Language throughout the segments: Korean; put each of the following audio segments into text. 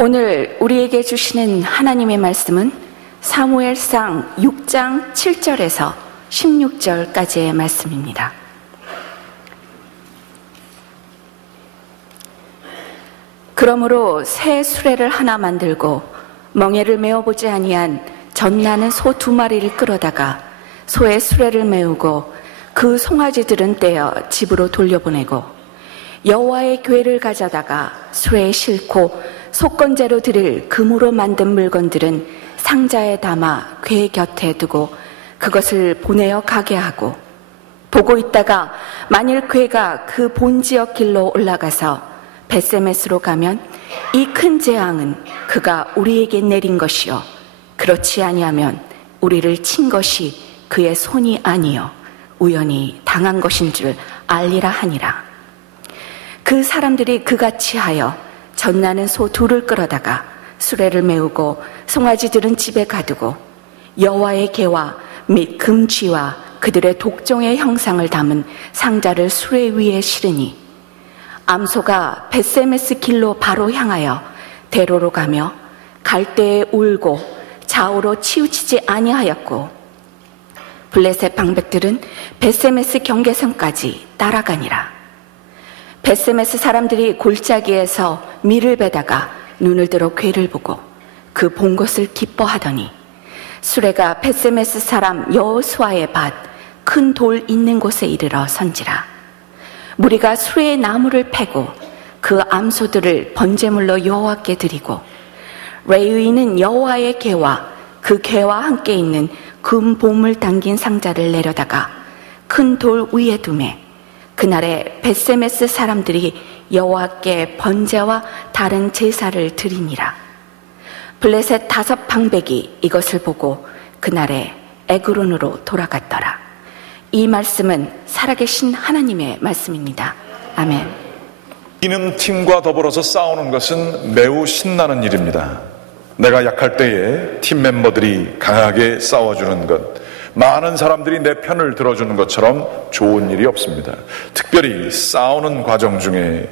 오늘 우리에게 주시는 하나님의 말씀은 사무엘상 6장 7절에서 16절까지의 말씀입니다. 그러므로 새 수레를 하나 만들고 멍에를 메어보지 아니한 젖나는 소 2마리를 끌어다가 소의 수레를 메우고 그 송아지들은 떼어 집으로 돌려보내고 여호와의 궤를 가져다가 수레에 싣고 속건제로 드릴 금으로 만든 물건들은 상자에 담아 궤 곁에 두고 그것을 보내어 가게 하고, 보고 있다가 만일 궤가 그 본 지역 길로 올라가서 벳세메스로 가면 이 큰 재앙은 그가 우리에게 내린 것이요 그렇지 아니하면 우리를 친 것이 그의 손이 아니요 우연히 당한 것인 줄 알리라 하니라. 그 사람들이 그같이 하여 젖나는 소 2를 끌어다가 수레를 메우고 송아지들은 집에 가두고 여호와의 궤와 및 금쥐와 그들의 독종의 형상을 담은 상자를 수레 위에 실으니 암소가 벳세메스 길로 바로 향하여 대로로 가며 갈 때에 울고 좌우로 치우치지 아니하였고, 블레셋 방백들은 벳세메스 경계선까지 따라가니라. 벳세메스 사람들이 골짜기에서 밀을 베다가 눈을 들어 궤를 보고 그 본 것을 기뻐하더니 수레가 벳세메스 사람 여호수아의 밭 큰 돌 있는 곳에 이르러 선지라. 무리가 수레의 나무를 패고 그 암소들을 번제물로 여호와께 드리고 레위인은 여호와의 궤와 그 궤와 함께 있는 금 보물 담긴 상자를 내려다가 큰 돌 위에 두매 그날에 벳세메스 사람들이 여호와께 번제와 다른 제사를 드리니라. 블레셋 5 방백이 이것을 보고 그날에 에그론으로 돌아갔더라. 이 말씀은 살아계신 하나님의 말씀입니다. 아멘. 이기는 팀과 더불어서 싸우는 것은 매우 신나는 일입니다. 내가 약할 때에 팀 멤버들이 강하게 싸워주는 것, 많은 사람들이 내 편을 들어주는 것처럼 좋은 일이 없습니다. 특별히 싸우는 과정 중에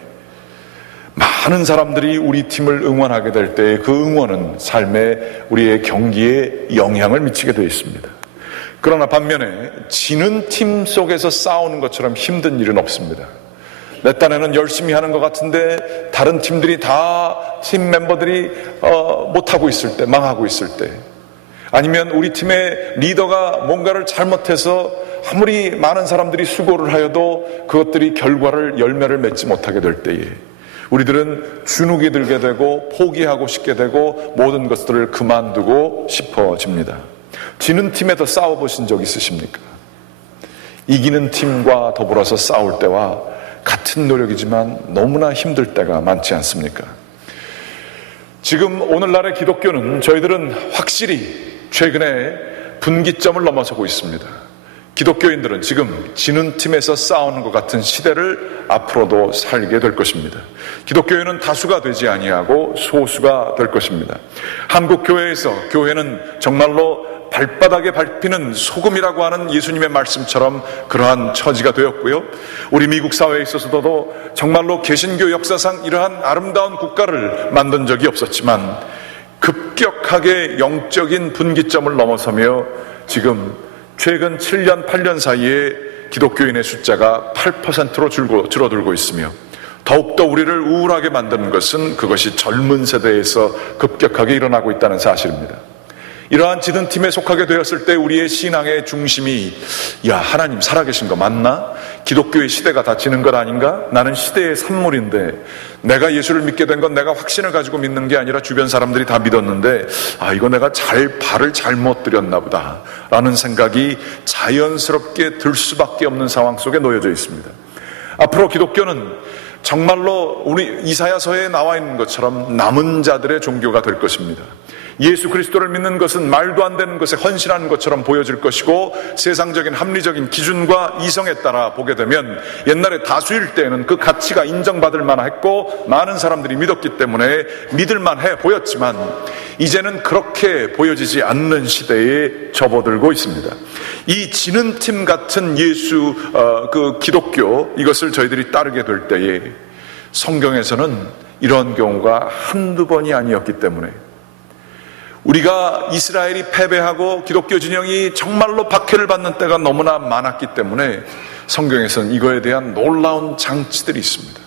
많은 사람들이 우리 팀을 응원하게 될 때 그 응원은 삶에 우리의 경기에 영향을 미치게 되어 있습니다. 그러나 반면에 지는 팀 속에서 싸우는 것처럼 힘든 일은 없습니다. 내 딴에는 열심히 하는 것 같은데 다른 팀들이 다 팀 멤버들이 못하고 있을 때, 망하고 있을 때, 아니면 우리 팀의 리더가 뭔가를 잘못해서 아무리 많은 사람들이 수고를 하여도 그것들이 결과를 열매를 맺지 못하게 될 때에 우리들은 주눅이 들게 되고 포기하고 싶게 되고 모든 것들을 그만두고 싶어집니다. 지는 팀에서 싸워보신 적 있으십니까? 이기는 팀과 더불어서 싸울 때와 같은 노력이지만 너무나 힘들 때가 많지 않습니까? 지금 오늘날의 기독교는 저희들은 확실히 최근에 분기점을 넘어서고 있습니다. 기독교인들은 지금 지는 팀에서 싸우는 것 같은 시대를 앞으로도 살게 될 것입니다. 기독교회는 다수가 되지 아니하고 소수가 될 것입니다. 한국 교회에서 교회는 정말로 발바닥에 밟히는 소금이라고 하는 예수님의 말씀처럼 그러한 처지가 되었고요. 우리 미국 사회에 있어서도 정말로 개신교 역사상 이러한 아름다운 국가를 만든 적이 없었지만 급격하게 영적인 분기점을 넘어서며 지금 최근 7년, 8년 사이에 기독교인의 숫자가 8%로 줄어들고 있으며 더욱더 우리를 우울하게 만드는 것은 그것이 젊은 세대에서 급격하게 일어나고 있다는 사실입니다. 이러한 지는 팀에 속하게 되었을 때 우리의 신앙의 중심이 야, 하나님 살아계신 거 맞나? 기독교의 시대가 다 지는 것 아닌가? 나는 시대의 산물인데 내가 예수를 믿게 된 건 내가 확신을 가지고 믿는 게 아니라 주변 사람들이 다 믿었는데 이거 내가 발을 잘못 들였나 보다 라는 생각이 자연스럽게 들 수밖에 없는 상황 속에 놓여져 있습니다. 앞으로 기독교는 정말로 우리 이사야서에 나와 있는 것처럼 남은 자들의 종교가 될 것입니다. 예수 그리스도를 믿는 것은 말도 안 되는 것에 헌신하는 것처럼 보여질 것이고 세상적인 합리적인 기준과 이성에 따라 보게 되면 옛날에 다수일 때에는 그 가치가 인정받을 만했고 많은 사람들이 믿었기 때문에 믿을 만해 보였지만 이제는 그렇게 보여지지 않는 시대에 접어들고 있습니다. 이 지는 팀 같은 그 기독교, 이것을 저희들이 따르게 될 때에 성경에서는 이런 경우가 한두 번이 아니었기 때문에, 우리가 이스라엘이 패배하고 기독교 진영이 정말로 박해를 받는 때가 너무나 많았기 때문에 성경에서는 이거에 대한 놀라운 장치들이 있습니다.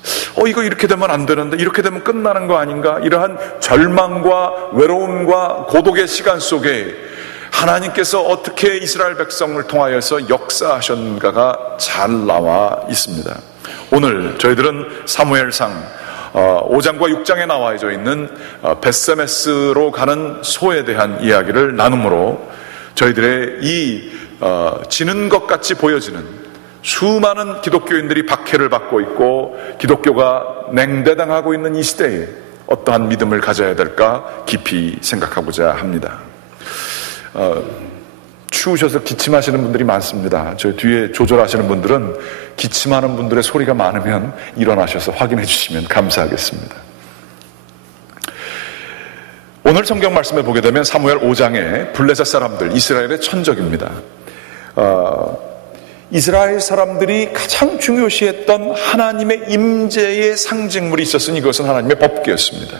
이거 이렇게 되면 안 되는데, 이렇게 되면 끝나는 거 아닌가, 이러한 절망과 외로움과 고독의 시간 속에 하나님께서 어떻게 이스라엘 백성을 통하여서 역사하셨는가가 잘 나와 있습니다. 오늘 저희들은 사무엘상 5장과 6장에 나와져 있는 벳세메스로 가는 소에 대한 이야기를 나눔으로 저희들의 이 지는 것 같이 보여지는 수많은 기독교인들이 박해를 받고 있고 기독교가 냉대당하고 있는 이 시대에 어떠한 믿음을 가져야 될까 깊이 생각하고자 합니다. 추우셔서 기침하시는 분들이 많습니다. 저 뒤에 조절하시는 분들은 기침하는 분들의 소리가 많으면 일어나셔서 확인해 주시면 감사하겠습니다. 오늘 성경 말씀을 보게 되면 사무엘 5장에 블레셋 사람들, 이스라엘의 천적입니다. 이스라엘 사람들이 가장 중요시했던 하나님의 임재의 상징물이 있었으니 이것은 하나님의 법궤였습니다.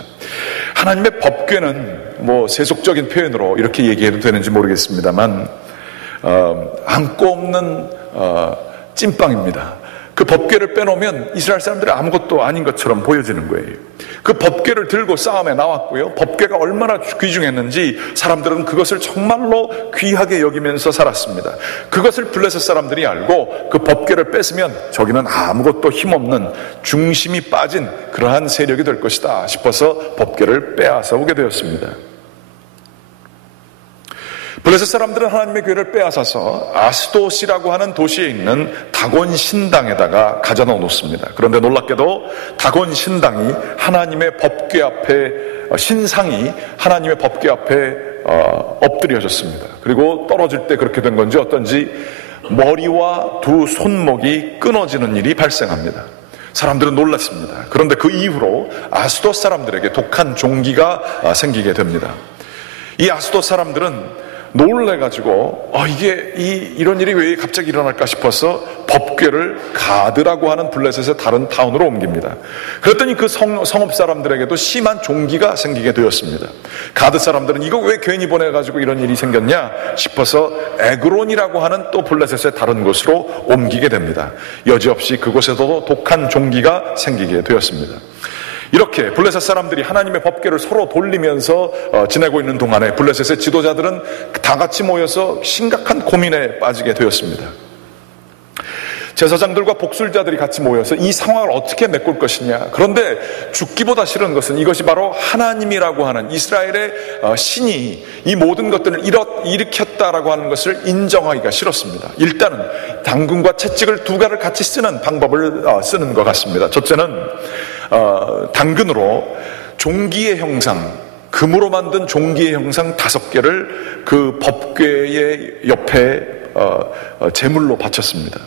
하나님의 법궤는 세속적인 표현으로 이렇게 얘기해도 되는지 모르겠습니다만 안고 없는 찐빵입니다. 그 법궤를 빼놓으면 이스라엘 사람들이 아무것도 아닌 것처럼 보여지는 거예요. 그 법궤를 들고 싸움에 나왔고요, 법궤가 얼마나 귀중했는지 사람들은 그것을 정말로 귀하게 여기면서 살았습니다. 그것을 블레셋 사람들이 알고 그 법궤를 뺏으면 저기는 아무것도 힘없는 중심이 빠진 그러한 세력이 될 것이다 싶어서 법궤를 빼앗아 오게 되었습니다. 블레셋 사람들은 하나님의 궤를 빼앗아서 아스돗이라고 하는 도시에 있는 다곤 신당에다가 가져다 놓습니다. 그런데 놀랍게도 다곤 신당이 하나님의 법궤 앞에, 신상이 하나님의 법궤 앞에 엎드려졌습니다. 그리고 떨어질 때 그렇게 된 건지 어떤지 머리와 두 손목이 끊어지는 일이 발생합니다. 사람들은 놀랐습니다. 그런데 그 이후로 아스돗 사람들에게 독한 종기가 생기게 됩니다. 이 아스돗 사람들은 놀래가지고 이런 일이 왜 갑자기 일어날까 싶어서 법궤를 가드라고 하는 블레셋의 다른 타운으로 옮깁니다. 그랬더니 그 성읍 사람들에게도 심한 종기가 생기게 되었습니다. 가드 사람들은 이거 왜 괜히 보내가지고 이런 일이 생겼냐 싶어서 에그론이라고 하는 또 블레셋의 다른 곳으로 옮기게 됩니다. 여지없이 그곳에도 독한 종기가 생기게 되었습니다. 이렇게 블레셋 사람들이 하나님의 법궤를 서로 돌리면서 지내고 있는 동안에 블레셋의 지도자들은 다 같이 모여서 심각한 고민에 빠지게 되었습니다. 제사장들과 복술자들이 같이 모여서 이 상황을 어떻게 메꿀 것이냐. 그런데 죽기보다 싫은 것은 이것이 바로 하나님이라고 하는 이스라엘의 신이 이 모든 것들을 일으켰다라고 하는 것을 인정하기가 싫었습니다. 일단은 당근과 채찍을 두 가를 같이 쓰는 방법을 쓰는 것 같습니다. 첫째는 당근으로 종기의 형상, 금으로 만든 종기의 형상 5개를 그 법궤의 옆에 제물로 바쳤습니다.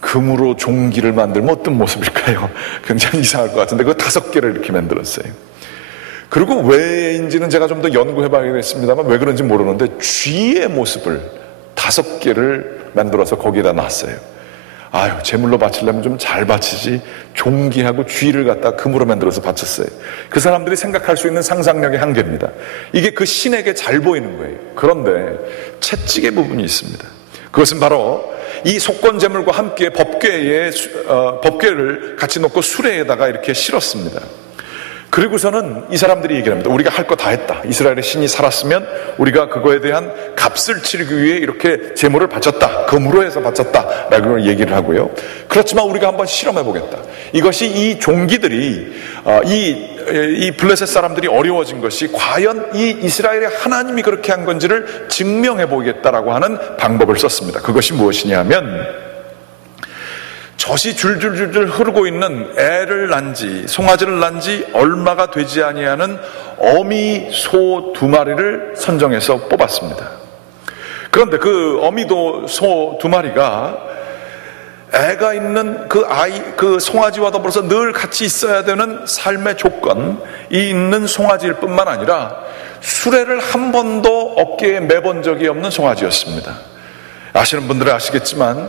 금으로 종기를 만들면 어떤 모습일까요? 굉장히 이상할 것 같은데 그 5개를 이렇게 만들었어요. 그리고 왜인지는 제가 좀 더 연구해봐야겠습니다만 왜 그런지 모르는데 쥐의 모습을 5개를 만들어서 거기에다 놨어요. 제물로 바치려면 좀 잘 바치지 종기하고 쥐를 갖다 금으로 만들어서 바쳤어요. 그 사람들이 생각할 수 있는 상상력의 한계입니다. 이게 그 신에게 잘 보이는 거예요. 그런데 채찍의 부분이 있습니다. 그것은 바로 이 속건제물과 함께 법궤를 같이 놓고 수레에다가 이렇게 실었습니다. 그리고서는 이 사람들이 얘기를 합니다. 우리가 할 거 다 했다. 이스라엘의 신이 살았으면 우리가 그거에 대한 값을 치르기 위해 이렇게 제물을 바쳤다. 금으로 해서 바쳤다. 라고 얘기를 하고요. 그렇지만 우리가 한번 실험해 보겠다. 이것이 이 종기들이 이 블레셋 사람들이 어려워진 것이 과연 이 이스라엘의 하나님이 그렇게 한 건지를 증명해 보겠다라고 하는 방법을 썼습니다. 그것이 무엇이냐 하면 젖이 줄줄줄줄 흐르고 있는 애를 낳은지 송아지를 낳은지 얼마가 되지 아니하는 어미 소 2마리를 선정해서 뽑았습니다. 그런데 그 어미도 소 2마리가 애가 있는 그 송아지와 더불어서 늘 같이 있어야 되는 삶의 조건이 있는 송아지일 뿐만 아니라 수레를 한 번도 어깨에 매본 적이 없는 송아지였습니다. 아시는 분들은 아시겠지만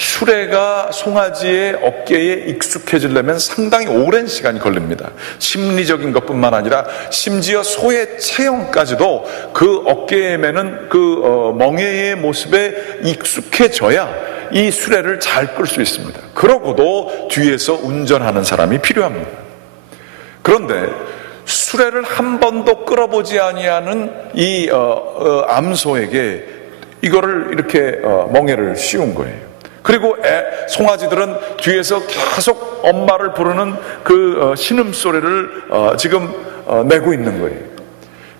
수레가 송아지의 어깨에 익숙해지려면 상당히 오랜 시간이 걸립니다. 심리적인 것뿐만 아니라 심지어 소의 체형까지도 그 어깨에 매는 그 멍에의 모습에 익숙해져야 이 수레를 잘 끌 수 있습니다. 그러고도 뒤에서 운전하는 사람이 필요합니다. 그런데 수레를 한 번도 끌어보지 아니하는 이 암소에게 이거를 이렇게 멍에를 씌운 거예요. 그리고 송아지들은 뒤에서 계속 엄마를 부르는 그 신음소리를 지금 내고 있는 거예요.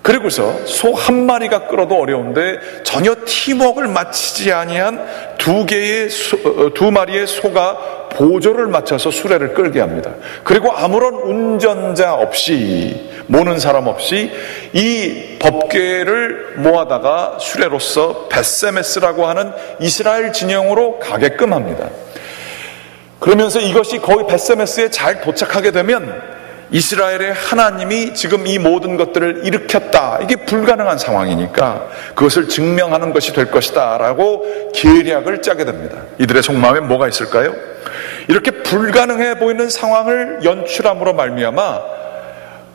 그리고서 소 한 마리가 끌어도 어려운데 전혀 팀워크를 마치지 아니한 두 마리의 소가 보조를 맞춰서 수레를 끌게 합니다. 그리고 아무런 운전자 없이, 모는 사람 없이 이 법궤를 모아다가 수레로서 벳세메스라고 하는 이스라엘 진영으로 가게끔 합니다. 그러면서 이것이 거의 벳세메스에 잘 도착하게 되면 이스라엘의 하나님이 지금 이 모든 것들을 일으켰다, 이게 불가능한 상황이니까 그것을 증명하는 것이 될 것이다 라고 계략을 짜게 됩니다. 이들의 속마음에 뭐가 있을까요? 이렇게 불가능해 보이는 상황을 연출함으로 말미암아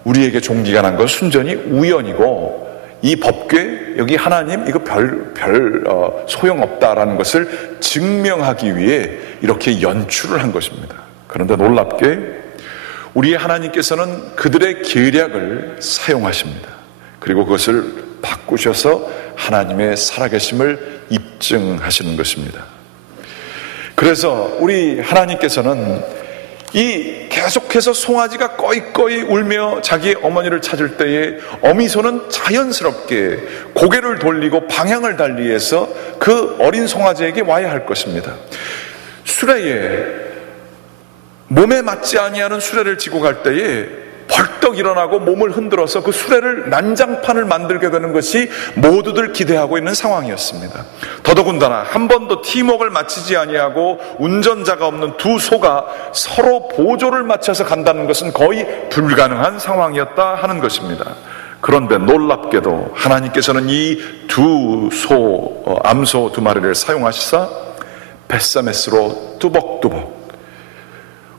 우리에게 종기가 난 건 순전히 우연이고, 이 법궤, 여기 하나님 이거 별 소용없다라는 것을 증명하기 위해 이렇게 연출을 한 것입니다. 그런데 놀랍게 우리의 하나님께서는 그들의 계략을 사용하십니다. 그리고 그것을 바꾸셔서 하나님의 살아계심을 입증하시는 것입니다. 그래서 우리 하나님께서는 이 계속해서 송아지가 꺼이꺼이 울며 자기의 어머니를 찾을 때에 어미소는 자연스럽게 고개를 돌리고 방향을 달리해서 그 어린 송아지에게 와야 할 것입니다. 수레에 몸에 맞지 아니하는 수레를 지고 갈 때에 벌떡 일어나고 몸을 흔들어서 그 수레를 난장판을 만들게 되는 것이 모두들 기대하고 있는 상황이었습니다. 더더군다나 한 번도 팀워크를 마치지 아니하고 운전자가 없는 두 소가 서로 보조를 맞춰서 간다는 것은 거의 불가능한 상황이었다 하는 것입니다. 그런데 놀랍게도 하나님께서는 이 암소 두 마리를 사용하시사 벳세메스로 뚜벅뚜벅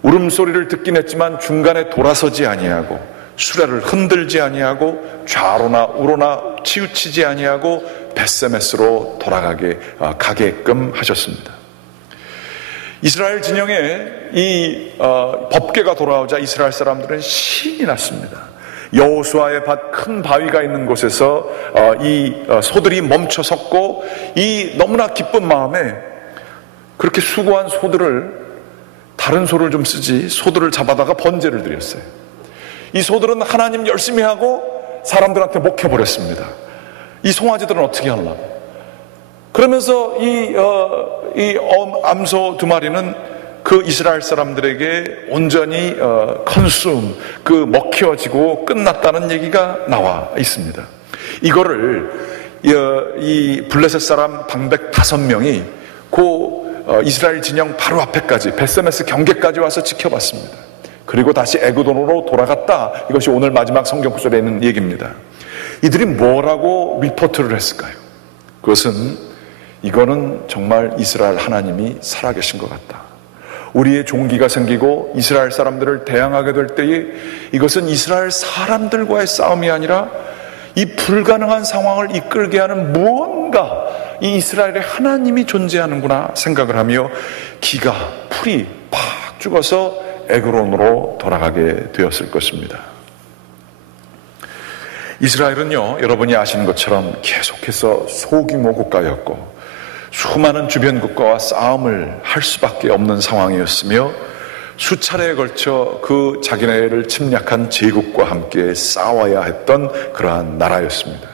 울음소리를 듣긴 했지만 중간에 돌아서지 아니하고 수레를 흔들지 아니하고 좌로나 우로나 치우치지 아니하고 벳세메스로 가게끔 하셨습니다. 이스라엘 진영에 이 법궤가 돌아오자 이스라엘 사람들은 신이 났습니다. 여호수아의 밭 큰 바위가 있는 곳에서 이 소들이 멈춰 섰고, 이 너무나 기쁜 마음에 그렇게 수고한 소들을, 다른 소를 좀 쓰지, 소들을 잡아다가 번제를 드렸어요. 이 소들은 하나님 열심히 하고 사람들한테 먹혀버렸습니다. 이 송아지들은 어떻게 하려고? 그러면서 이 암소 두 마리는 그 이스라엘 사람들에게 온전히 먹혀지고 끝났다는 얘기가 나와 있습니다. 이거를 이 블레셋 사람 방백 5명이 이스라엘 진영 바로 앞에까지 벳세메스 경계까지 와서 지켜봤습니다. 그리고 다시 애굽으로 돌아갔다. 이것이 오늘 마지막 성경 구절에 있는 얘기입니다. 이들이 뭐라고 리포트를 했을까요? 이거는 정말 이스라엘 하나님이 살아계신 것 같다. 우리의 종기가 생기고 이스라엘 사람들을 대항하게 될 때에 이것은 이스라엘 사람들과의 싸움이 아니라 이 불가능한 상황을 이끌게 하는 무언가, 이 이스라엘의 하나님이 존재하는구나 생각을 하며 풀이 팍 죽어서 에그론으로 돌아가게 되었을 것입니다. 이스라엘은요, 여러분이 아시는 것처럼 계속해서 소규모 국가였고 수많은 주변 국가와 싸움을 할 수밖에 없는 상황이었으며 수차례에 걸쳐 그 자기네를 침략한 제국과 함께 싸워야 했던 그러한 나라였습니다.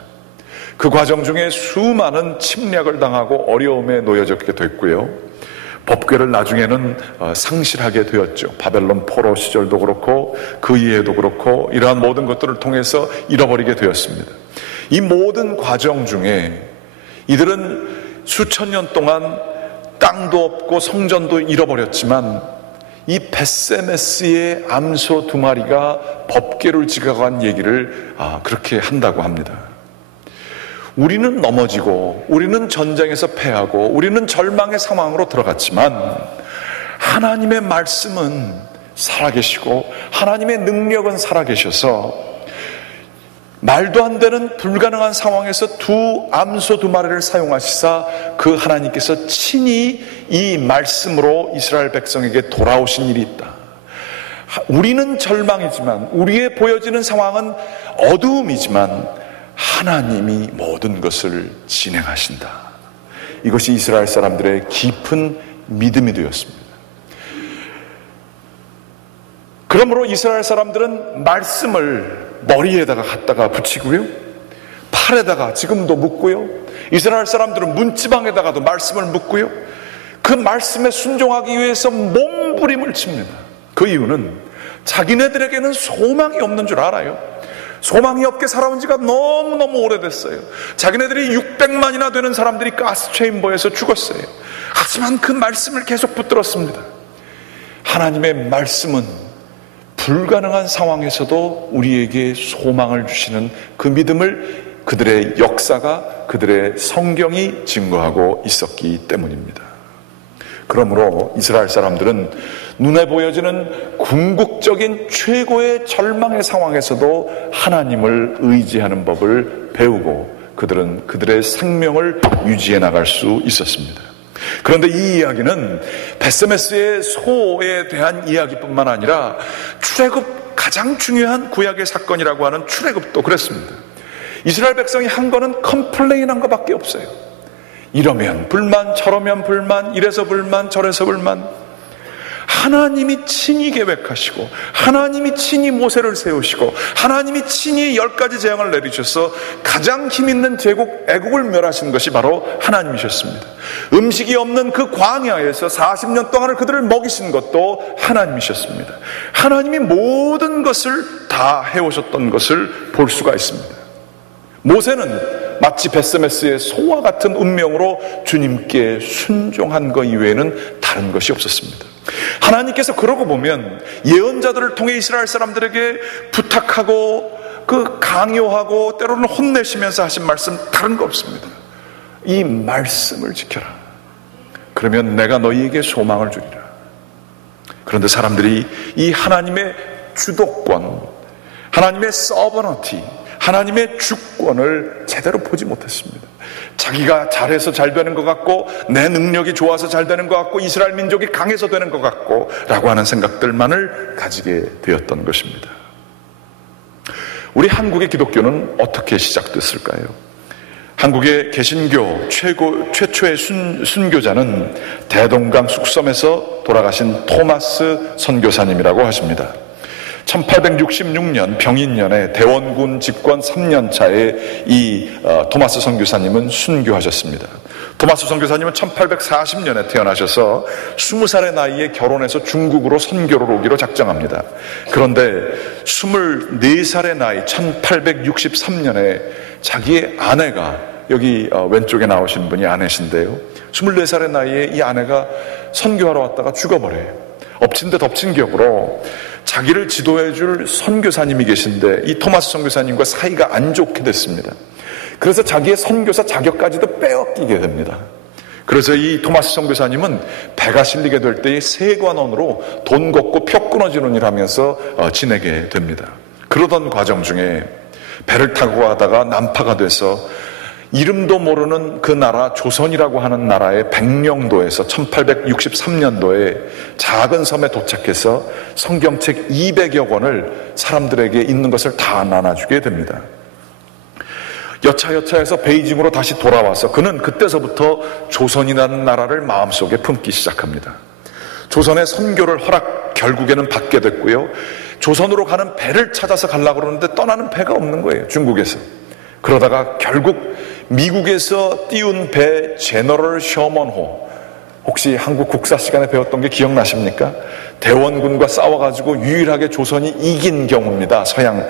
그 과정 중에 수많은 침략을 당하고 어려움에 놓여졌게 됐고요. 법궤를 나중에는 상실하게 되었죠. 바벨론 포로 시절도 그렇고 그 이후에도 그렇고 이러한 모든 것들을 통해서 잃어버리게 되었습니다. 이 모든 과정 중에 이들은 수천 년 동안 땅도 없고 성전도 잃어버렸지만 이 벳세메스의 암소 두 마리가 법궤를 지켜간 얘기를 그렇게 한다고 합니다. 우리는 넘어지고 우리는 전쟁에서 패하고 우리는 절망의 상황으로 들어갔지만 하나님의 말씀은 살아계시고 하나님의 능력은 살아계셔서 말도 안 되는 불가능한 상황에서 두 암소 두 마리를 사용하시사 그 하나님께서 친히 이 말씀으로 이스라엘 백성에게 돌아오신 일이 있다. 우리는 절망이지만 우리의 보여지는 상황은 어두움이지만 하나님이 모든 것을 진행하신다. 이것이 이스라엘 사람들의 깊은 믿음이 되었습니다. 그러므로 이스라엘 사람들은 말씀을 머리에다가 갖다가 붙이고요, 팔에다가 지금도 묶고요, 이스라엘 사람들은 문지방에다가도 말씀을 묶고요, 그 말씀에 순종하기 위해서 몸부림을 칩니다. 그 이유는 자기네들에게는 소망이 없는 줄 알아요. 소망이 없게 살아온 지가 너무너무 오래됐어요. 자기네들이 600만이나 되는 사람들이 가스체인버에서 죽었어요. 하지만 그 말씀을 계속 붙들었습니다. 하나님의 말씀은 불가능한 상황에서도 우리에게 소망을 주시는 그 믿음을 그들의 역사가, 그들의 성경이 증거하고 있었기 때문입니다. 그러므로 이스라엘 사람들은 눈에 보여지는 궁극적인 최고의 절망의 상황에서도 하나님을 의지하는 법을 배우고 그들은 그들의 생명을 유지해 나갈 수 있었습니다. 그런데 이 이야기는 벳세메스의 소에 대한 이야기뿐만 아니라 출애굽, 가장 중요한 구약의 사건이라고 하는 출애굽도 그랬습니다. 이스라엘 백성이 한 거는 컴플레인한 것밖에 없어요. 이러면 불만, 저러면 불만, 이래서 불만, 저래서 불만. 하나님이 친히 계획하시고 하나님이 친히 모세를 세우시고 하나님이 친히 10가지 재앙을 내리셔서 가장 힘있는 제국 애국을 멸하신 것이 바로 하나님이셨습니다. 음식이 없는 그 광야에서 40년 동안을 그들을 먹이신 것도 하나님이셨습니다. 하나님이 모든 것을 다 해오셨던 것을 볼 수가 있습니다. 모세는 마치 벳세메스의 소와 같은 운명으로 주님께 순종한 것 이외에는 다른 것이 없었습니다. 하나님께서 그러고 보면 예언자들을 통해 이스라엘 사람들에게 부탁하고 그 강요하고 때로는 혼내시면서 하신 말씀 다른 거 없습니다. 이 말씀을 지켜라. 그러면 내가 너희에게 소망을 주리라. 그런데 사람들이 이 하나님의 주도권, 하나님의 서버너티, 하나님의 주권을 제대로 보지 못했습니다. 자기가 잘해서 잘 되는 것 같고 내 능력이 좋아서 잘 되는 것 같고 이스라엘 민족이 강해서 되는 것 같고 라고 하는 생각들만을 가지게 되었던 것입니다. 우리 한국의 기독교는 어떻게 시작됐을까요? 한국의 개신교 최초의 순교자는 대동강 숙섬에서 돌아가신 토마스 선교사님이라고 하십니다. 1866년 병인년에 대원군 집권 3년 차에 이 토마스 선교사님은 순교하셨습니다. 토마스 선교사님은 1840년에 태어나셔서 20살의 나이에 결혼해서 중국으로 선교를 오기로 작정합니다. 그런데 24살의 나이 1863년에 자기의 아내가, 여기 왼쪽에 나오신 분이 아내신데요, 24살의 나이에 이 아내가 선교하러 왔다가 죽어버려요. 엎친 데 덮친 격으로 자기를 지도해 줄 선교사님이 계신데 이 토마스 선교사님과 사이가 안 좋게 됐습니다. 그래서 자기의 선교사 자격까지도 빼앗기게 됩니다. 그래서 이 토마스 선교사님은 배가 실리게 될 때의 세관원으로 돈 걷고 표 끊어주는 일을 하면서 지내게 됩니다. 그러던 과정 중에 배를 타고 가다가 난파가 돼서 이름도 모르는 그 나라 조선이라고 하는 나라의 백령도에서 1863년도에 작은 섬에 도착해서 성경책 200여 권을 사람들에게 있는 것을 다 나눠주게 됩니다. 여차여차해서 베이징으로 다시 돌아와서 그는 그때서부터 조선이라는 나라를 마음속에 품기 시작합니다. 조선의 선교를 결국에는 받게 됐고요. 조선으로 가는 배를 찾아서 가려고 그러는데 떠나는 배가 없는 거예요, 중국에서. 그러다가 결국 미국에서 띄운 배 제너럴 셔먼호, 혹시 한국 국사 시간에 배웠던 게 기억나십니까? 대원군과 싸워가지고 유일하게 조선이 이긴 경우입니다. 서양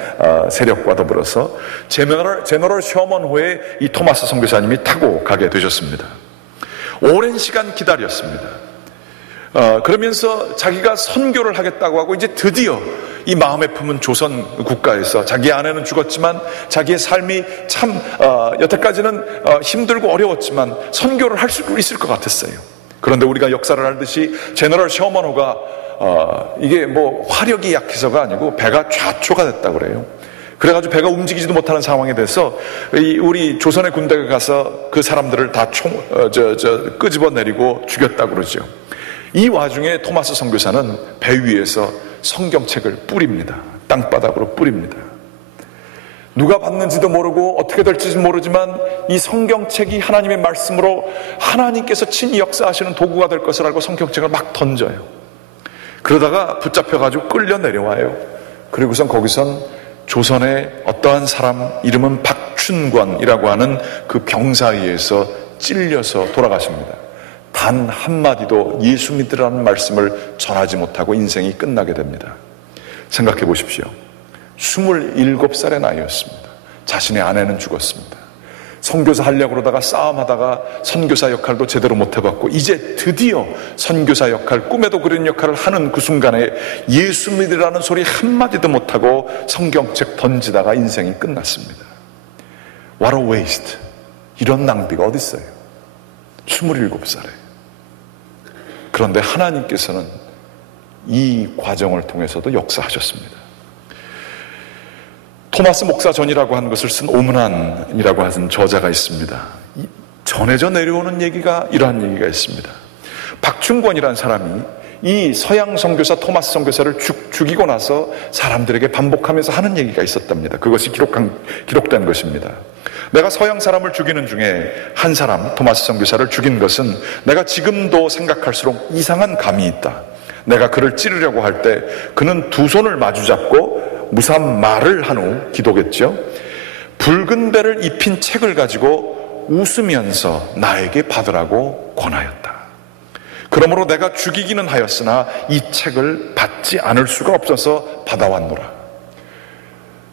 세력과 더불어서 제너럴 셔먼호에 이 토마스 선교사님이 타고 가게 되셨습니다. 오랜 시간 기다렸습니다. 그러면서 자기가 선교를 하겠다고 하고 이제 드디어 이 마음의 품은 조선 국가에서 자기 아내는 죽었지만 자기의 삶이 참 여태까지는 힘들고 어려웠지만 선교를 할 수 있을 것 같았어요. 그런데 우리가 역사를 알듯이 제너럴 셔먼호가 이게 뭐 화력이 약해서가 아니고 배가 좌초가 됐다고 그래요. 그래가지고 배가 움직이지도 못하는 상황이 돼서 우리 조선의 군대가 가서 그 사람들을 다 끄집어 내리고 죽였다고 그러죠. 이 와중에 토마스 선교사는 배 위에서 성경책을 뿌립니다. 땅바닥으로 뿌립니다. 누가 받는지도 모르고 어떻게 될지 모르지만 이 성경책이 하나님의 말씀으로 하나님께서 친히 역사하시는 도구가 될 것을 알고 성경책을 막 던져요. 그러다가 붙잡혀가지고 끌려 내려와요. 그리고선 거기선 조선의 어떠한 사람 이름은 박춘권이라고 하는 그 병사에 의해서 찔려서 돌아가십니다. 단 한마디도 예수 믿으라는 말씀을 전하지 못하고 인생이 끝나게 됩니다. 생각해 보십시오. 27살의 나이였습니다. 자신의 아내는 죽었습니다. 선교사 하려고 그러다가 싸움하다가 선교사 역할도 제대로 못 해봤고 이제 드디어 선교사 역할, 꿈에도 그런 역할을 하는 그 순간에 예수 믿으라는 소리 한마디도 못하고 성경책 던지다가 인생이 끝났습니다. What a waste. 이런 낭비가 어디 있어요? 27살에. 그런데 하나님께서는 이 과정을 통해서도 역사하셨습니다. 토마스 목사 전이라고 하는 것을 쓴 오문환이라고 하는 저자가 있습니다. 전해져 내려오는 얘기가 이러한 얘기가 있습니다. 박춘권이라는 사람이 이 서양 선교사 토마스 선교사를 죽이고 나서 사람들에게 반복하면서 하는 얘기가 있었답니다. 그것이 기록된 것입니다. 내가 서양 사람을 죽이는 중에 한 사람 토마스 선교사를 죽인 것은 내가 지금도 생각할수록 이상한 감이 있다. 내가 그를 찌르려고 할 때 그는 두 손을 마주잡고 무삼 말을 한 후 기도겠죠. 붉은 배를 입힌 책을 가지고 웃으면서 나에게 받으라고 권하였다. 그러므로 내가 죽이기는 하였으나 이 책을 받지 않을 수가 없어서 받아왔노라.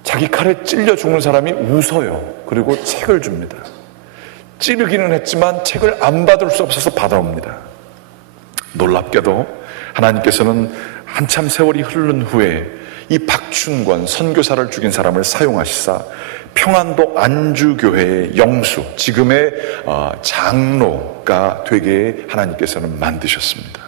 자기 칼에 찔려 죽는 사람이 웃어요. 그리고 책을 줍니다. 찌르기는 했지만 책을 안 받을 수 없어서 받아옵니다. 놀랍게도 하나님께서는 한참 세월이 흐른 후에 이 박춘권 선교사를 죽인 사람을 사용하시사 평안도 안주교회의 영수, 지금의 장로가 되게 하나님께서는 만드셨습니다.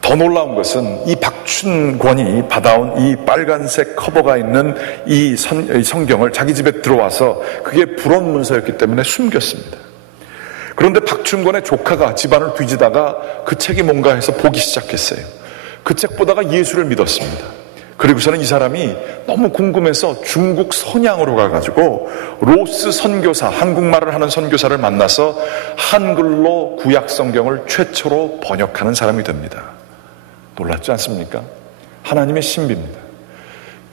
더 놀라운 것은 이 박춘권이 받아온 이 빨간색 커버가 있는 이 성경을 자기 집에 들어와서 그게 불온 문서였기 때문에 숨겼습니다. 그런데 박춘권의 조카가 집안을 뒤지다가 그 책이 뭔가 해서 보기 시작했어요. 그 책 보다가 예수를 믿었습니다. 그리고서는 이 사람이 너무 궁금해서 중국 선양으로 가가지고 로스 선교사, 한국말을 하는 선교사를 만나서 한글로 구약 성경을 최초로 번역하는 사람이 됩니다. 놀랍지 않습니까? 하나님의 신비입니다.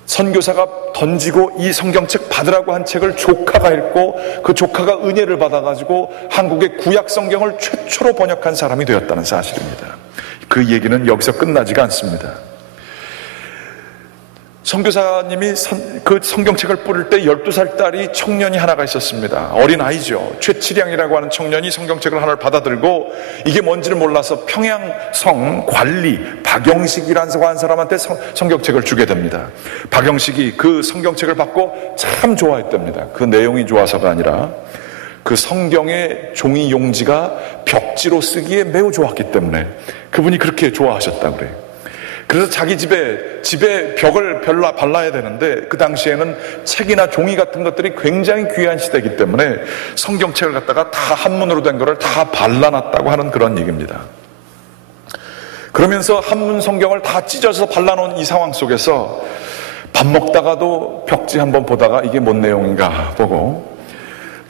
선교사가 던지고 이 성경책 받으라고 한 책을 조카가 읽고 그 조카가 은혜를 받아가지고 한국의 구약 성경을 최초로 번역한 사람이 되었다는 사실입니다. 그 얘기는 여기서 끝나지가 않습니다. 선교사님이 그 성경책을 뿌릴 때 12살 딸이 청년이 하나가 있었습니다. 어린 아이죠. 최치량이라고 하는 청년이 성경책을 하나를 받아들고 이게 뭔지를 몰라서 평양성 관리 박영식이라는 한 사람한테 성경책을 주게 됩니다. 박영식이 그 성경책을 받고 참 좋아했답니다. 그 내용이 좋아서가 아니라 그 성경의 종이 용지가 벽지로 쓰기에 매우 좋았기 때문에 그분이 그렇게 좋아하셨다고 그래요. 그래서 자기 집에 벽을 발라야 되는데 그 당시에는 책이나 종이 같은 것들이 굉장히 귀한 시대이기 때문에 성경책을 갖다가 다 한문으로 된 거를 다 발라놨다고 하는 그런 얘기입니다. 그러면서 한문 성경을 다 찢어서 발라놓은 이 상황 속에서 밥 먹다가도 벽지 한번 보다가 이게 뭔 내용인가 보고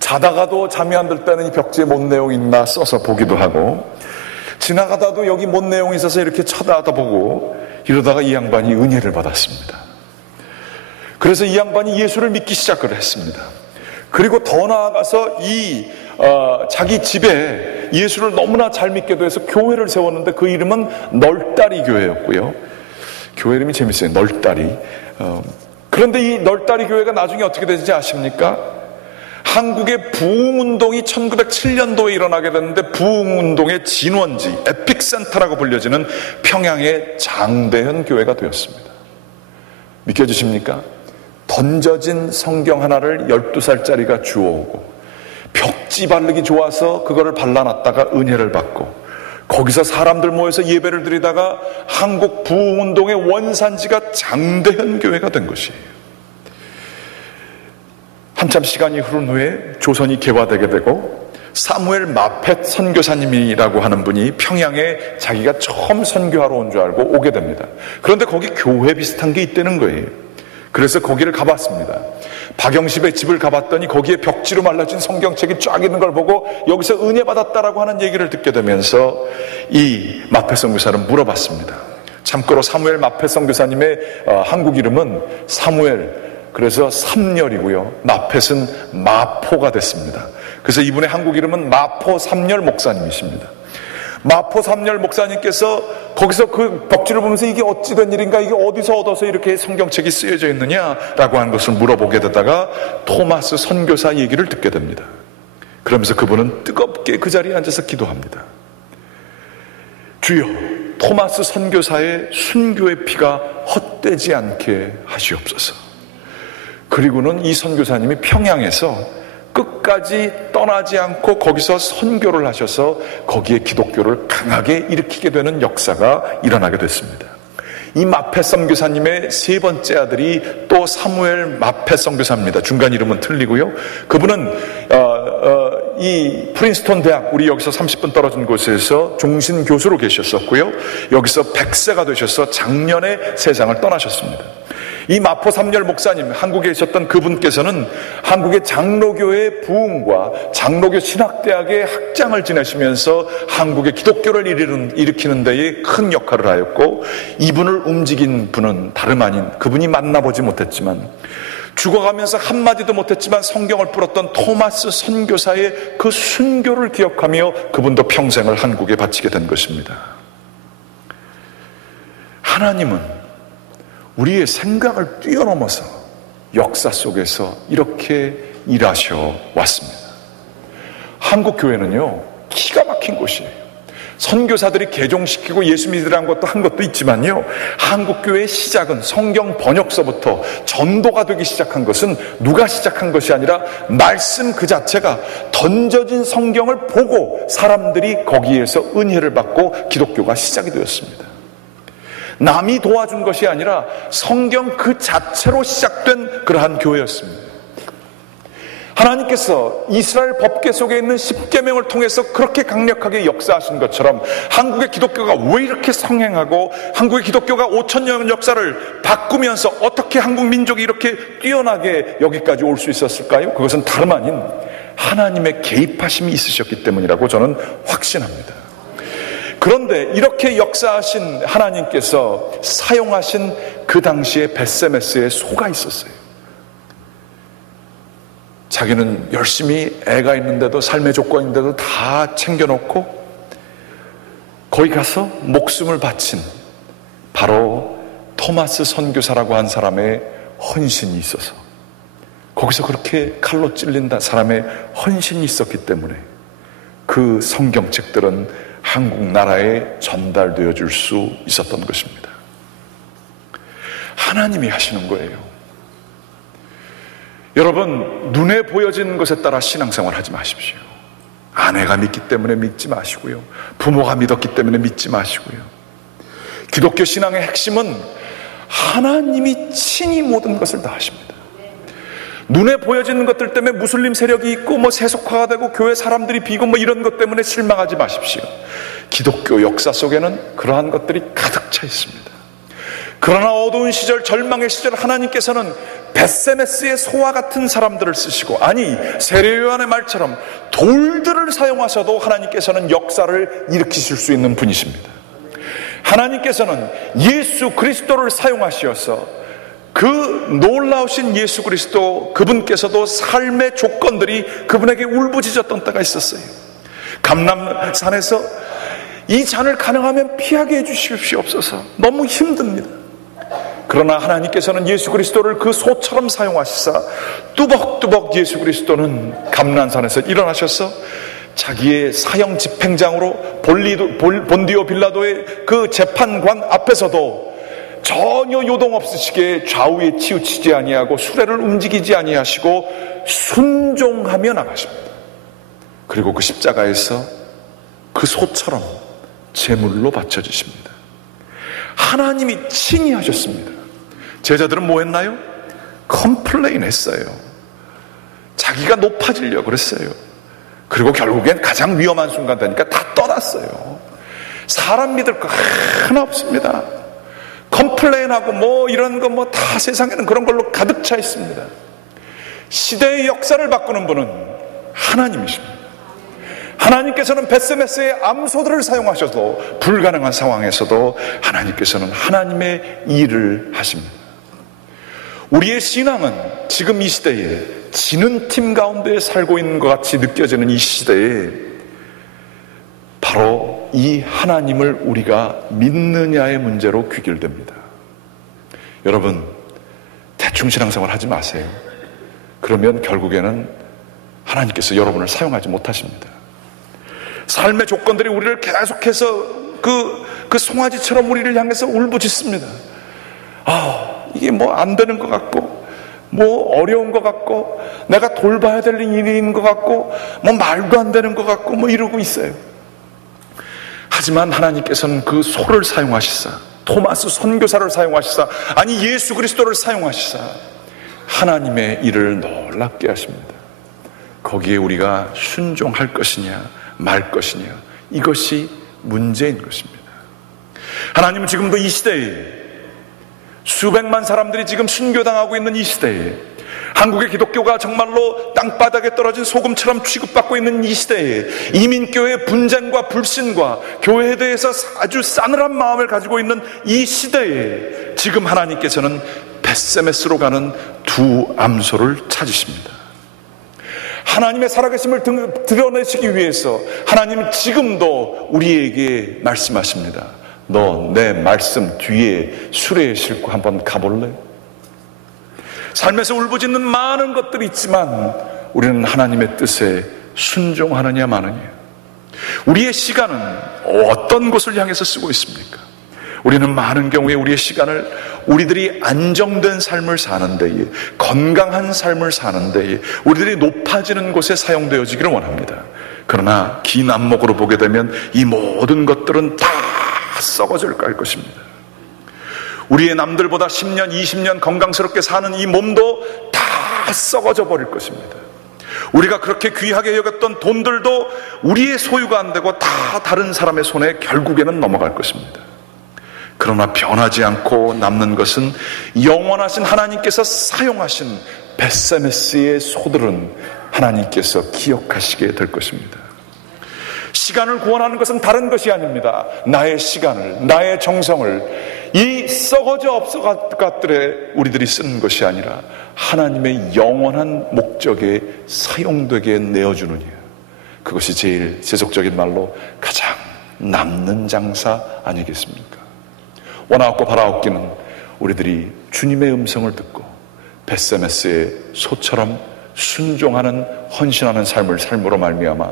자다가도 잠이 안 들 때는 이 벽지에 뭔 내용이 있나 써서 보기도 하고 지나가다도 여기 뭔 내용이 있어서 이렇게 쳐다보고 이러다가 이 양반이 은혜를 받았습니다. 그래서 이 양반이 예수를 믿기 시작을 했습니다. 그리고 더 나아가서 자기 집에 예수를 너무나 잘 믿게도 해서 교회를 세웠는데 그 이름은 널다리 교회였고요. 교회 이름이 재밌어요. 널다리. 그런데 이 널다리 교회가 나중에 어떻게 되는지 아십니까? 한국의 부흥운동이 1907년도에 일어나게 됐는데 부흥운동의 진원지, 에픽센터라고 불려지는 평양의 장대현 교회가 되었습니다. 믿겨지십니까? 던져진 성경 하나를 12살짜리가 주워오고 벽지 바르기 좋아서 그거를 발라놨다가 은혜를 받고 거기서 사람들 모여서 예배를 드리다가 한국 부흥운동의 원산지가 장대현 교회가 된 것이에요. 한참 시간이 흐른 후에 조선이 개화되게 되고 사무엘 마펫 선교사님이라고 하는 분이 평양에 자기가 처음 선교하러 온 줄 알고 오게 됩니다. 그런데 거기 교회 비슷한 게 있다는 거예요. 그래서 거기를 가봤습니다. 박영십의 집을 가봤더니 거기에 벽지로 말라진 성경책이 쫙 있는 걸 보고 여기서 은혜 받았다라고 하는 얘기를 듣게 되면서 이 마펫 선교사를 물어봤습니다. 참고로 사무엘 마펫 선교사님의 한국 이름은 사무엘, 그래서 삼열이고요. 마펫은 마포가 됐습니다. 그래서 이분의 한국 이름은 마포 삼열 목사님이십니다. 마포 삼열 목사님께서 거기서 그 벽지를 보면서 이게 어찌 된 일인가, 이게 어디서 얻어서 이렇게 성경책이 쓰여져 있느냐라고 하는 것을 물어보게 되다가 토마스 선교사 얘기를 듣게 됩니다. 그러면서 그분은 뜨겁게 그 자리에 앉아서 기도합니다. 주여, 토마스 선교사의 순교의 피가 헛되지 않게 하시옵소서. 그리고는 이 선교사님이 평양에서 끝까지 떠나지 않고 거기서 선교를 하셔서 거기에 기독교를 강하게 일으키게 되는 역사가 일어나게 됐습니다. 이 마펫 선교사님의 세 번째 아들이 또 사무엘 마펫 선교사입니다. 중간 이름은 틀리고요. 그분은 이 프린스턴 대학, 우리 여기서 30분 떨어진 곳에서 종신 교수로 계셨었고요. 여기서 100세가 되셔서 작년에 세상을 떠나셨습니다. 이 마포 삼열 목사님, 한국에 계셨던 그분께서는 한국의 장로교의 부흥과 장로교 신학대학의 학장을 지내시면서 한국의 기독교를 일으키는 데에 큰 역할을 하였고, 이분을 움직인 분은 다름 아닌, 그분이 만나보지 못했지만 죽어가면서 한마디도 못했지만 성경을 풀었던 토마스 선교사의 그 순교를 기억하며 그분도 평생을 한국에 바치게 된 것입니다. 하나님은 우리의 생각을 뛰어넘어서 역사 속에서 이렇게 일하셔 왔습니다. 한국 교회는요, 기가 막힌 곳이에요. 선교사들이 개종시키고 예수 믿으라는 것도 한 것도 있지만요, 한국 교회의 시작은 성경 번역서부터 전도가 되기 시작한 것은 누가 시작한 것이 아니라 말씀 그 자체가 던져진 성경을 보고 사람들이 거기에서 은혜를 받고 기독교가 시작이 되었습니다. 남이 도와준 것이 아니라 성경 그 자체로 시작된 그러한 교회였습니다. 하나님께서 이스라엘 법궤 속에 있는 십계명을 통해서 그렇게 강력하게 역사하신 것처럼 한국의 기독교가 왜 이렇게 성행하고 한국의 기독교가 5,000년 역사를 바꾸면서 어떻게 한국 민족이 이렇게 뛰어나게 여기까지 올 수 있었을까요? 그것은 다름 아닌 하나님의 개입하심이 있으셨기 때문이라고 저는 확신합니다. 그런데 이렇게 역사하신 하나님께서 사용하신 그 당시에 베세메스에 소가 있었어요. 자기는 열심히 애가 있는데도, 삶의 조건인데도 다 챙겨놓고 거기 가서 목숨을 바친 바로 토마스 선교사라고 한 사람의 헌신이 있어서, 거기서 그렇게 칼로 찔린다 사람의 헌신이 있었기 때문에 그 성경책들은 한국 나라에 전달되어 줄 수 있었던 것입니다. 하나님이 하시는 거예요. 여러분, 눈에 보여지는 것에 따라 신앙생활 하지 마십시오. 아내가 믿기 때문에 믿지 마시고요, 부모가 믿었기 때문에 믿지 마시고요. 기독교 신앙의 핵심은 하나님이 친히 모든 것을 다 하십니다. 눈에 보여지는 것들 때문에 무슬림 세력이 있고 세속화가 되고 교회 사람들이 비고 이런 것 때문에 실망하지 마십시오. 기독교 역사 속에는 그러한 것들이 가득 차 있습니다. 그러나 어두운 시절, 절망의 시절, 하나님께서는 베세메스의 소와 같은 사람들을 쓰시고, 아니 세례요한의 말처럼 돌들을 사용하셔도 하나님께서는 역사를 일으키실 수 있는 분이십니다. 하나님께서는 예수 그리스도를 사용하셔서 그 놀라우신 예수 그리스도, 그분께서도 삶의 조건들이 그분에게 울부짖었던 때가 있었어요. 감람산에서 이 잔을 가능하면 피하게 해주시옵소서, 너무 힘듭니다. 그러나 하나님께서는 예수 그리스도를 그 소처럼 사용하시사 뚜벅뚜벅 예수 그리스도는 감람산에서 일어나셔서 자기의 사형 집행장으로 본디오 빌라도의 그 재판관 앞에서도 전혀 요동 없으시게 좌우에 치우치지 아니하고 수레를 움직이지 아니하시고 순종하며 나가십니다. 그리고 그 십자가에서 그 소처럼 제물로 바쳐지십니다. 하나님이 친히 하셨습니다. 제자들은 뭐 했나요? 컴플레인 했어요. 자기가 높아지려고 그랬어요. 그리고 결국엔 가장 위험한 순간 되니까 다 떠났어요. 사람 믿을 거 하나 없습니다. 컴플레인하고 뭐 이런 거 뭐 다 세상에는 그런 걸로 가득 차 있습니다. 시대의 역사를 바꾸는 분은 하나님이십니다. 하나님께서는 벳세메스의 암소들을 사용하셔도 불가능한 상황에서도 하나님께서는 하나님의 일을 하십니다. 우리의 신앙은 지금 이 시대에 지는 팀 가운데 살고 있는 것 같이 느껴지는 이 시대에 바로 이 하나님을 우리가 믿느냐의 문제로 귀결됩니다. 여러분, 대충 신앙생활 하지 마세요. 그러면 결국에는 하나님께서 여러분을 사용하지 못하십니다. 삶의 조건들이 우리를 계속해서 그 송아지처럼 우리를 향해서 울부짖습니다. 이게 뭐 안 되는 것 같고, 뭐 어려운 것 같고, 내가 돌봐야 될 일인 것 같고, 뭐 말도 안 되는 것 같고, 뭐 이러고 있어요. 하지만 하나님께서는 그 소를 사용하시사, 토마스 선교사를 사용하시사, 아니 예수 그리스도를 사용하시사 하나님의 일을 놀랍게 하십니다. 거기에 우리가 순종할 것이냐 말 것이냐, 이것이 문제인 것입니다. 하나님은 지금도 이 시대에 수백만 사람들이 지금 순교당하고 있는 이 시대에, 한국의 기독교가 정말로 땅바닥에 떨어진 소금처럼 취급받고 있는 이 시대에, 이민교회의 분쟁과 불신과 교회에 대해서 아주 싸늘한 마음을 가지고 있는 이 시대에 지금 하나님께서는 벳세메스로 가는 두 암소를 찾으십니다. 하나님의 살아계심을 드러내시기 위해서 하나님은 지금도 우리에게 말씀하십니다. 너 내 말씀 뒤에 수레에 싣고 한번 가볼래? 삶에서 울부짖는 많은 것들이 있지만 우리는 하나님의 뜻에 순종하느냐 마느냐. 우리의 시간은 어떤 곳을 향해서 쓰고 있습니까? 우리는 많은 경우에 우리의 시간을 우리들이 안정된 삶을 사는 데에, 건강한 삶을 사는 데에, 우리들이 높아지는 곳에 사용되어지기를 원합니다. 그러나 긴 안목으로 보게 되면 이 모든 것들은 다 썩어질 것입니다. 우리의 남들보다 10년, 20년 건강스럽게 사는 이 몸도 다 썩어져 버릴 것입니다. 우리가 그렇게 귀하게 여겼던 돈들도 우리의 소유가 안 되고 다 다른 사람의 손에 결국에는 넘어갈 것입니다. 그러나 변하지 않고 남는 것은 영원하신 하나님께서 사용하신 벳세메스의 소들은 하나님께서 기억하시게 될 것입니다. 시간을 구원하는 것은 다른 것이 아닙니다. 나의 시간을, 나의 정성을 이 썩어져 없어갈 것들에 우리들이 쓰는 것이 아니라 하나님의 영원한 목적에 사용되게 내어주느냐, 그것이 제일 세속적인 말로 가장 남는 장사 아니겠습니까? 원하옵고 바라옵기는 우리들이 주님의 음성을 듣고 벳세메스의 소처럼 순종하는, 헌신하는 삶을 삶으로 말미암아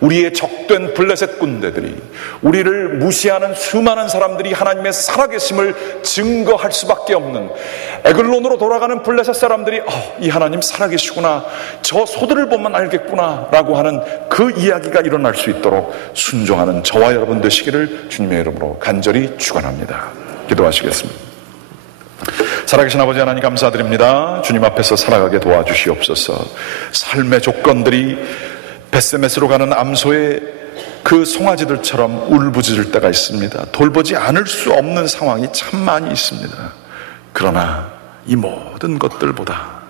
우리의 적된 블레셋 군대들이, 우리를 무시하는 수많은 사람들이 하나님의 살아계심을 증거할 수밖에 없는, 에글론으로 돌아가는 블레셋 사람들이 이 하나님 살아계시구나, 저 소들을 보면 알겠구나 라고 하는 그 이야기가 일어날 수 있도록 순종하는 저와 여러분 되시기를 주님의 이름으로 간절히 축원합니다. 기도하시겠습니다. 살아계신 아버지 하나님 감사드립니다. 주님 앞에서 살아가게 도와주시옵소서. 삶의 조건들이 벳세메스로 가는 암소의 그 송아지들처럼 울부짖을 때가 있습니다. 돌보지 않을 수 없는 상황이 참 많이 있습니다. 그러나 이 모든 것들보다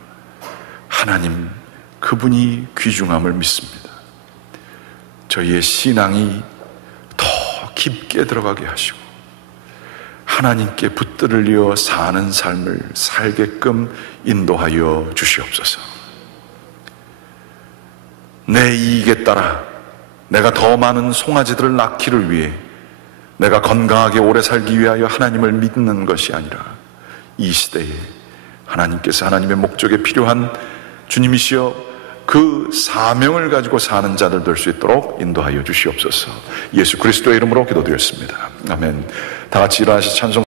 하나님 그분이 귀중함을 믿습니다. 저희의 신앙이 더 깊게 들어가게 하시고 하나님께 붙들을 이어 사는 삶을 살게끔 인도하여 주시옵소서. 내 이익에 따라 내가 더 많은 송아지들을 낳기를 위해, 내가 건강하게 오래 살기 위하여 하나님을 믿는 것이 아니라 이 시대에 하나님께서 하나님의 목적에 필요한 주님이시여 그 사명을 가지고 사는 자들 될 수 있도록 인도하여 주시옵소서. 예수 그리스도의 이름으로 기도드렸습니다. 아멘. 다 같이 일어나시 찬송